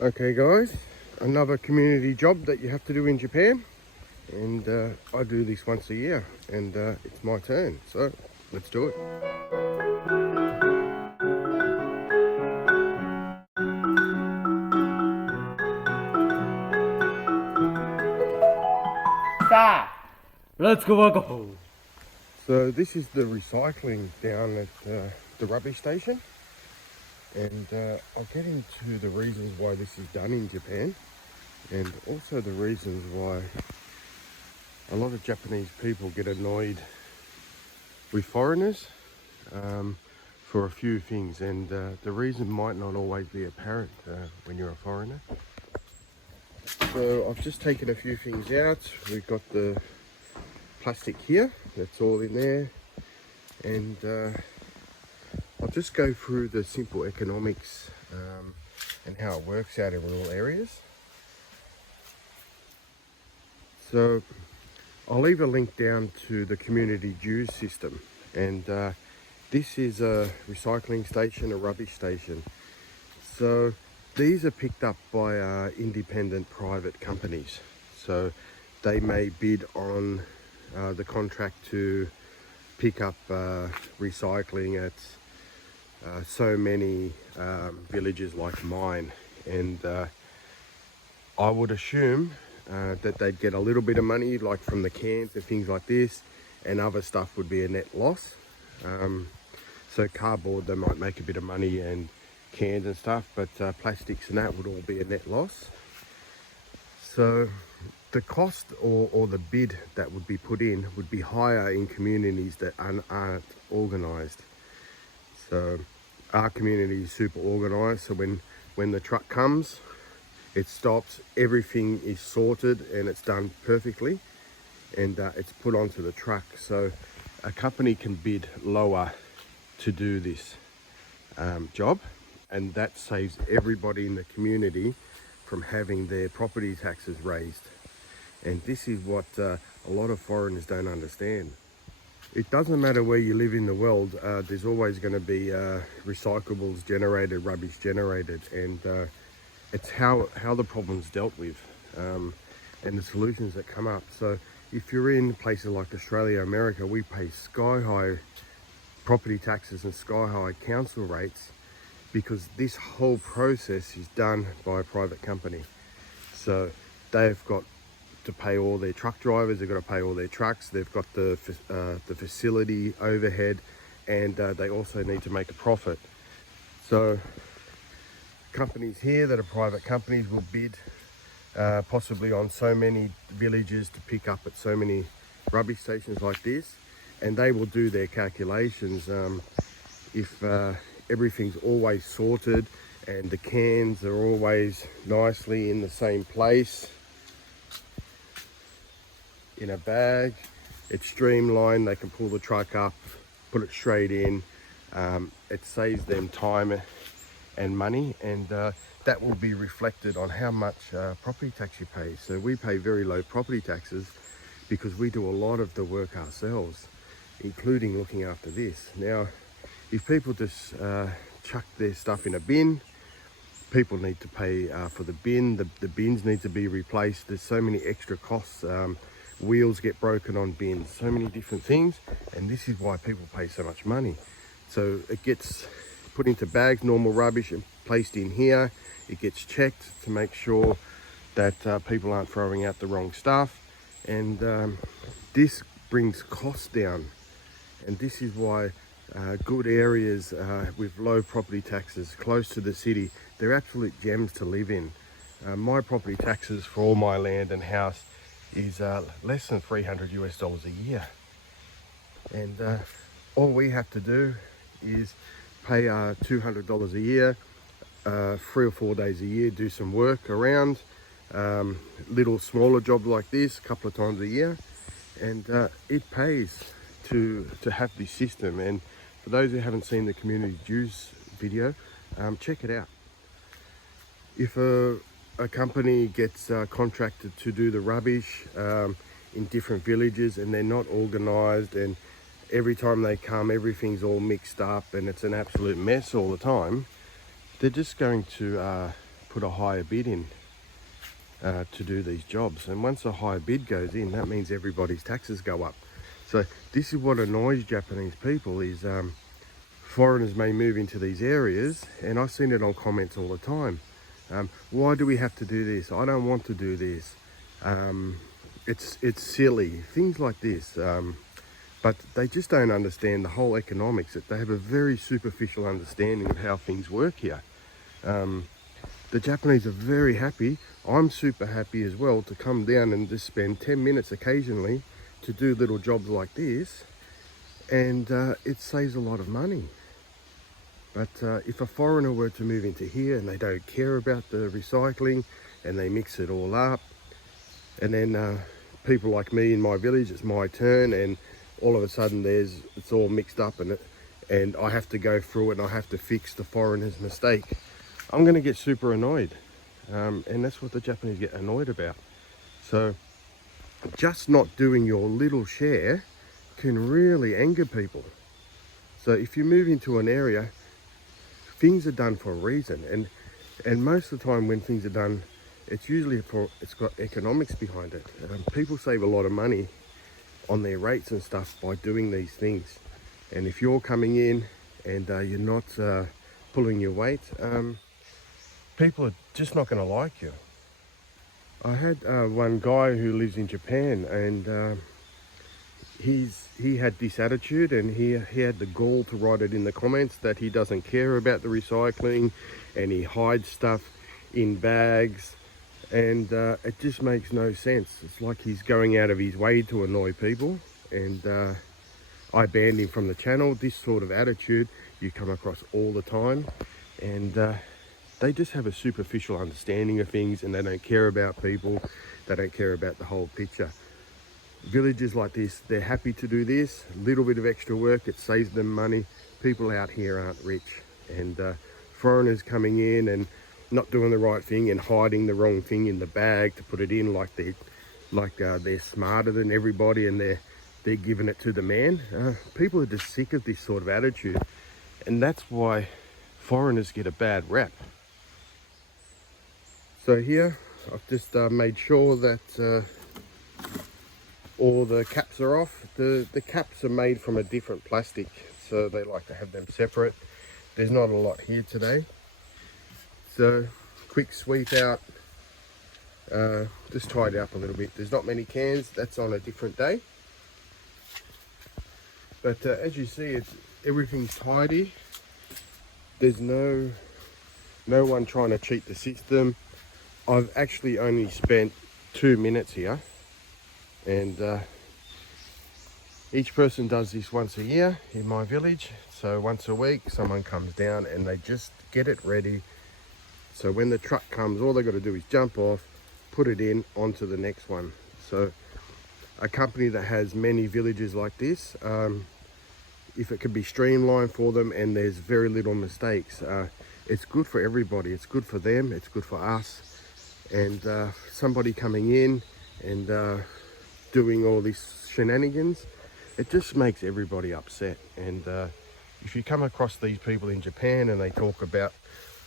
Okay guys, another community job that you have to do in Japan, and I do this once a year, and it's my turn, so let's do it. Let's go. So this is the recycling down at the rubbish station, and I'll get into the reasons why this is done in Japan, and also the reasons why a lot of Japanese people get annoyed with foreigners for a few things, and the reason might not always be apparent when you're a foreigner. So I've just taken a few things out. We've got the plastic here, that's all in there, and I'll just go through the simple economics and how it works out in rural areas. So I'll leave a link down to the community dues system, and this is a recycling station, a rubbish station. So these are picked up by independent private companies. So they may bid on the contract to pick up recycling at so many villages like mine, and I would assume that they'd get a little bit of money, like from the cans and things like this, and other stuff would be a net loss. So cardboard, they might make a bit of money, and cans and stuff, but plastics and that would all be a net loss. So the cost or the bid that would be put in would be higher in communities that aren't organised. So our community is super organised, so when the truck comes, it stops, everything is sorted and it's done perfectly, and it's put onto the truck. So a company can bid lower to do this job, and that saves everybody in the community from having their property taxes raised. And this is what a lot of foreigners don't understand. It doesn't matter where you live in the world, there's always going to be recyclables generated, rubbish generated, and it's how the problem's dealt with and the solutions that come up. So if you're in places like Australia, America, we pay sky high property taxes and sky high council rates because this whole process is done by a private company. So they've got to pay all their truck drivers, they've got to pay all their trucks, they've got the facility overhead, and they also need to make a profit. So companies here that are private companies will bid possibly on so many villages to pick up at so many rubbish stations like this, and they will do their calculations. If everything's always sorted and the cans are always nicely in the same place in a bag, it's streamlined, they can pull the truck up, put it straight in. It saves them time and money, and that will be reflected on how much property tax you pay. So we pay very low property taxes because we do a lot of the work ourselves, including looking after this. Now, if people just chuck their stuff in a bin, people need to pay for the bin. The bins need to be replaced. There's so many extra costs. Wheels get broken on bins, so many different things, and this is why people pay so much money. So it gets put into bags, normal rubbish, and placed in here. It gets checked to make sure that people aren't throwing out the wrong stuff, and this brings costs down. And this is why good areas with low property taxes close to the city, they're absolute gems to live in. My property taxes for all my land and house is less than $300 a year, and all we have to do is pay $200 a year, 3 or 4 days a year, do some work around, little smaller jobs like this a couple of times a year, and it pays to have this system. And for those who haven't seen the community dues video, check it out. If a company gets contracted to do the rubbish in different villages and they're not organized, and every time they come everything's all mixed up and it's an absolute mess all the time, they're just going to put a higher bid in to do these jobs. And once a higher bid goes in, that means everybody's taxes go up. So this is what annoys Japanese people is foreigners may move into these areas, and I've seen it on comments all the time. Why do we have to do this? I don't want to do this. It's silly, things like this. But they just don't understand the whole economics. They have a very superficial understanding of how things work here. The Japanese are very happy. I'm super happy as well to come down and just spend 10 minutes occasionally to do little jobs like this, and it saves a lot of money. But if a foreigner were to move into here and they don't care about the recycling and they mix it all up, and then people like me in my village, it's my turn, and all of a sudden it's all mixed up and I have to go through it and I have to fix the foreigner's mistake, I'm going to get super annoyed. And that's what the Japanese get annoyed about. So just not doing your little share can really anger people. So if you move into an area, things are done for a reason, and most of the time when things are done, it's usually it's got economics behind it. People save a lot of money on their rates and stuff by doing these things. And if you're coming in and you're not pulling your weight, people are just not going to like you. I had one guy who lives in Japan, and he had this attitude, and he had the gall to write it in the comments that he doesn't care about the recycling, and he hides stuff in bags, and it just makes no sense. It's like he's going out of his way to annoy people, and I banned him from the channel. This sort of attitude you come across all the time, and they just have a superficial understanding of things, and they don't care about people. They don't care about the whole picture. Villages like this, they're happy to do this, a little bit of extra work, it saves them money. People out here aren't rich, and foreigners coming in and not doing the right thing and hiding the wrong thing in the bag to put it in like they're smarter than everybody, and they're giving it to the man. People are just sick of this sort of attitude, and that's why foreigners get a bad rap. So here I've just made sure that all the caps are off. The caps are made from a different plastic, so they like to have them separate. There's not a lot here today, so quick sweep out, just tidy up a little bit. There's not many cans, that's on a different day, but as you see, everything's tidy. There's no one trying to cheat the system. I've actually only spent 2 minutes here, and each person does this once a year in my village. So once a week someone comes down and they just get it ready, so when the truck comes all they got to do is jump off, put it in onto the next one. So a company that has many villages like this, if it can be streamlined for them and there's very little mistakes, it's good for everybody. It's good for them, it's good for us, and somebody coming in and doing all these shenanigans, it just makes everybody upset. And if you come across these people in Japan and they talk about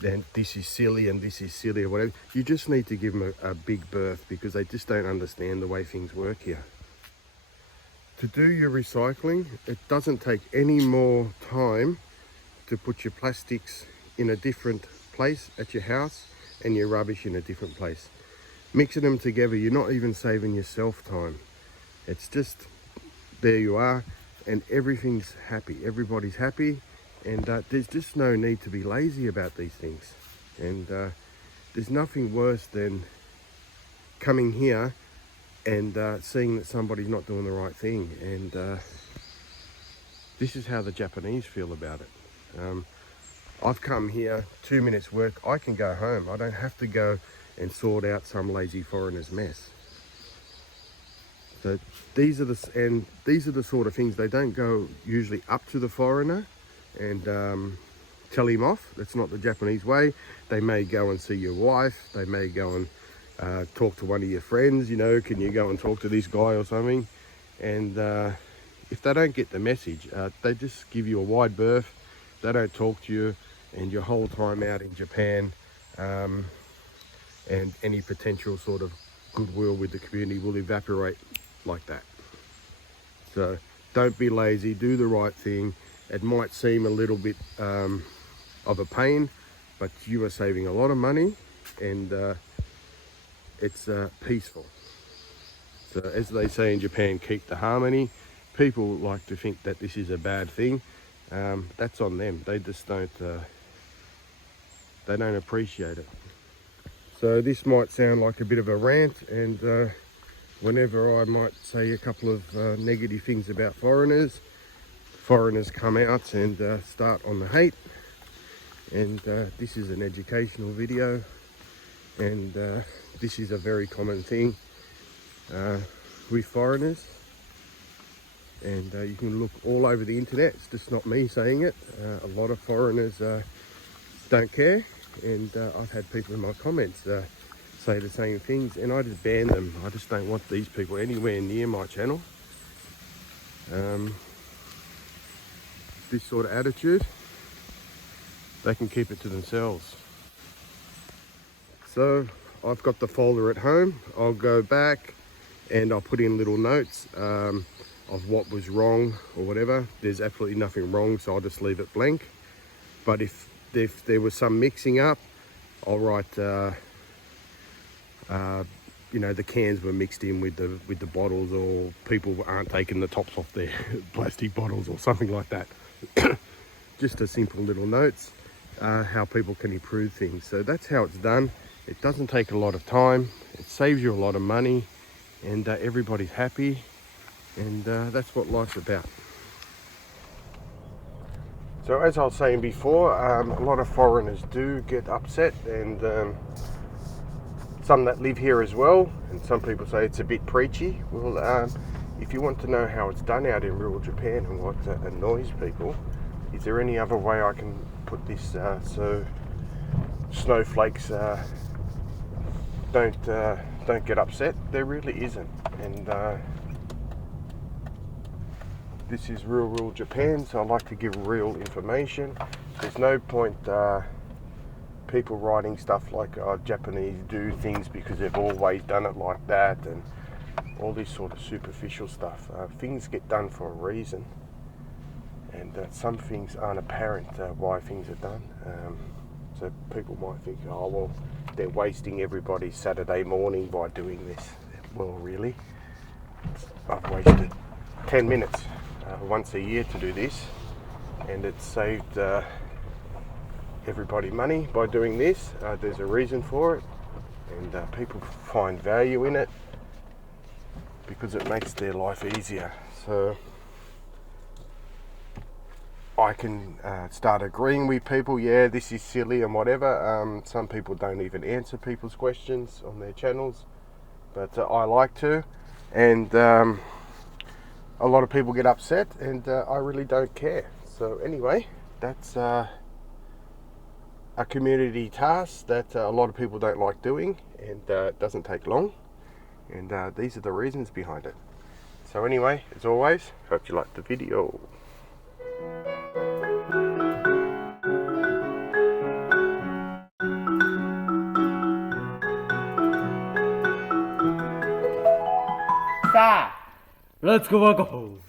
then this is silly and this is silly or whatever, you just need to give them a big berth, because they just don't understand the way things work here. To do your recycling, it doesn't take any more time to put your plastics in a different place at your house and your rubbish in a different place. Mixing them together, you're not even saving yourself time. It's just, there you are, and everything's happy. Everybody's happy, and there's just no need to be lazy about these things. And there's nothing worse than coming here and seeing that somebody's not doing the right thing. And this is how the Japanese feel about it. I've come here, 2 minutes work, I can go home. I don't have to go and sort out some lazy foreigner's mess. So these are the sort of things, they don't go usually up to the foreigner and tell him off. That's not the Japanese way. They may go and see your wife, they may go and talk to one of your friends, you know, can you go and talk to this guy or something? And if they don't get the message, they just give you a wide berth. They don't talk to you, and your whole time out in Japan, and any potential sort of goodwill with the community will evaporate like that. So don't be lazy, do the right thing. It might seem a little bit of a pain, but you are saving a lot of money, and it's peaceful. So as they say in Japan, keep the harmony. People like to think that this is a bad thing. That's on them. They just don't appreciate it. So this might sound like a bit of a rant, and whenever I might say a couple of negative things about foreigners come out and start on the hate. And this is an educational video, and this is a very common thing with foreigners. And you can look all over the internet, it's just not me saying it. A lot of foreigners don't care, and I've had people in my comments say the same things, and I just ban them. I just don't want these people anywhere near my channel. This sort of attitude, they can keep it to themselves. So I've got the folder at home. I'll go back and I'll put in little notes of what was wrong or whatever. There's absolutely nothing wrong, so I'll just leave it blank. But if there was some mixing up, I'll write you know, the cans were mixed in with the bottles, or people aren't taking the tops off their plastic bottles or something like that. Just a simple little notes, how people can improve things. So that's how it's done. It doesn't take a lot of time, it saves you a lot of money, and everybody's happy, and that's what life's about. So as I was saying before, a lot of foreigners do get upset, and some that live here as well, and some people say it's a bit preachy. Well, if you want to know how it's done out in rural Japan and what annoys people, is there any other way I can put this so snowflakes don't get upset? There really isn't. And this is rural Japan, so I like to give real information. There's no point people writing stuff like Japanese do things because they've always done it like that, and all this sort of superficial stuff. Things get done for a reason, and some things aren't apparent why things are done. So people might think, oh well, they're wasting everybody's Saturday morning by doing this. Well, really, I've wasted 10 minutes once a year to do this, and it's saved everybody money by doing this. There's a reason for it, and people find value in it because it makes their life easier. So I can start agreeing with people, yeah, this is silly and whatever. Some people don't even answer people's questions on their channels, but I like to, and a lot of people get upset, and I really don't care. So anyway, that's a community task that a lot of people don't like doing, and it doesn't take long, and these are the reasons behind it. So anyway, as always, hope you liked the video. Let's go back home.